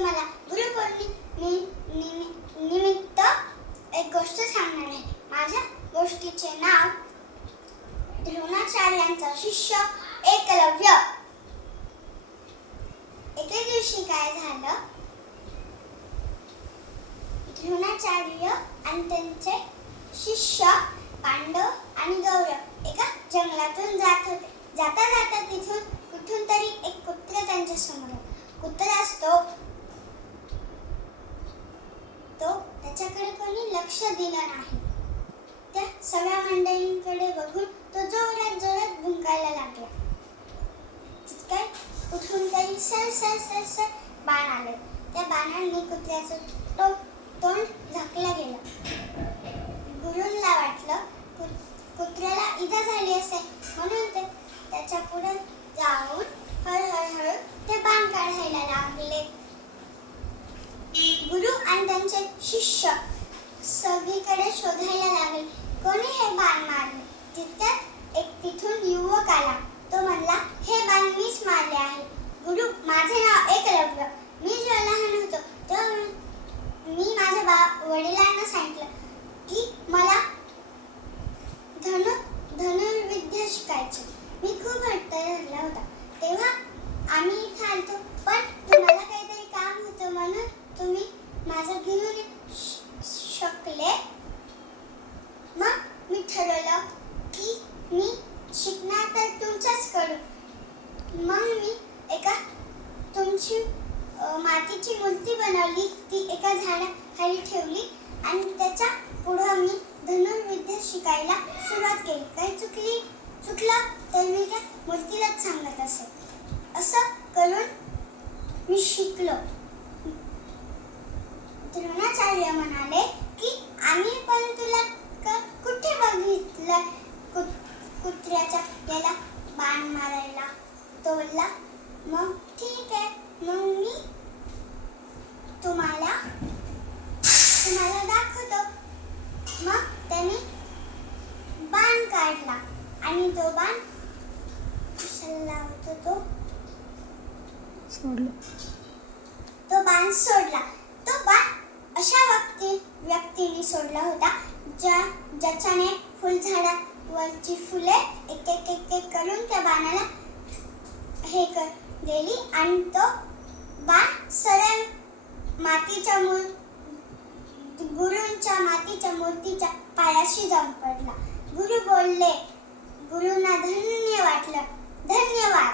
तुम्हाला गुरुपौर्णिमेनिमित्त एक गोष्ट सांगणार आहे. माझ्या गोष्टीचे नाव द्रोणाचार्यांचा शिष्य एकलव्य. एके दिवशी काय झालं, द्रोणाचार्य आणि त्यांचे शिष्य पांडव आणि कौरव एका जंगलातून जात होते. जाता जाता तिथून कुठून तरी एक कुत्रा त्यांच्या समोर. कुत्रा असतो तो त्याच्याकडे कोणी लक्ष दिलं नाही. त्या सगळ्या मंडळींकडे बघून तो जोरात जोरात भुंकायला लागला. तितक्यात कुठून तरी सर बाण आले. त्या बाणांनी कुत्र्याचं तोंड झाकलं गेलं. गुरूंना वाटलं कुत्र्याला इजा झाली असेल, म्हणून ते त्याच्या पुढे जाऊन हळूहळू ते बाण काढायला लागले. गुरु आणि त्यांचे शिष्य सगळीकडे शोधायला लागले, कोणी हे बाण मारले. तितक्यात एक तिथून युवक आला. तो म्हणला, हे बाण मीच मारले आहे. गुरु, माझे नाव एकलव्य. मी जेव्हा लहान होतो तेव्हा मी माझ्या वडिलांना सांगितलं की मला धनुर्विद्या शिकायची. मी खूप हट्ट धरला होता. तेव्हा आम्ही इथे आलतो, पण तुम्हाला काहीतरी काम होतं म्हणून तुम्ही माझं घेऊन शकले. मग मी ठरवलं की मी शिकणार तर तुमच्याचकडून. मग मी एका तुमची मातीची मूर्ती बनवली. ती एका झाडाखाली ठेवली आणि त्याच्या पुढं मी धनुर्विद्या शिकायला सुरुवात केली. काही चुकलं तर मी त्या मूर्तीलाच सांगत असे. असं करून मी शिकलो. द्रोणाचार्य म्हणाले की आम्ही पण तुला कुठे बघितलं कुत्र्याच्या याला बाण मारायला. तो बोलला, मग ठीक आहे, मग मी तुम्हाला दाखवतो. मग त्याने बाण काढला आणि तो बाण कशाला होता तो बाण सोडला. तो बाण अशा व्यक्तीने सोडला होता ज्याच्याने फुलझाडावरची फुले एक करून त्या बाणाला गेली आणि तो बाण सरळ गुरूंच्या मातीच्या मूर्तीच्या पायाशी जाऊन पडला. गुरु बोलले. गुरूंना धन्य वाटलं. धन्यवाद.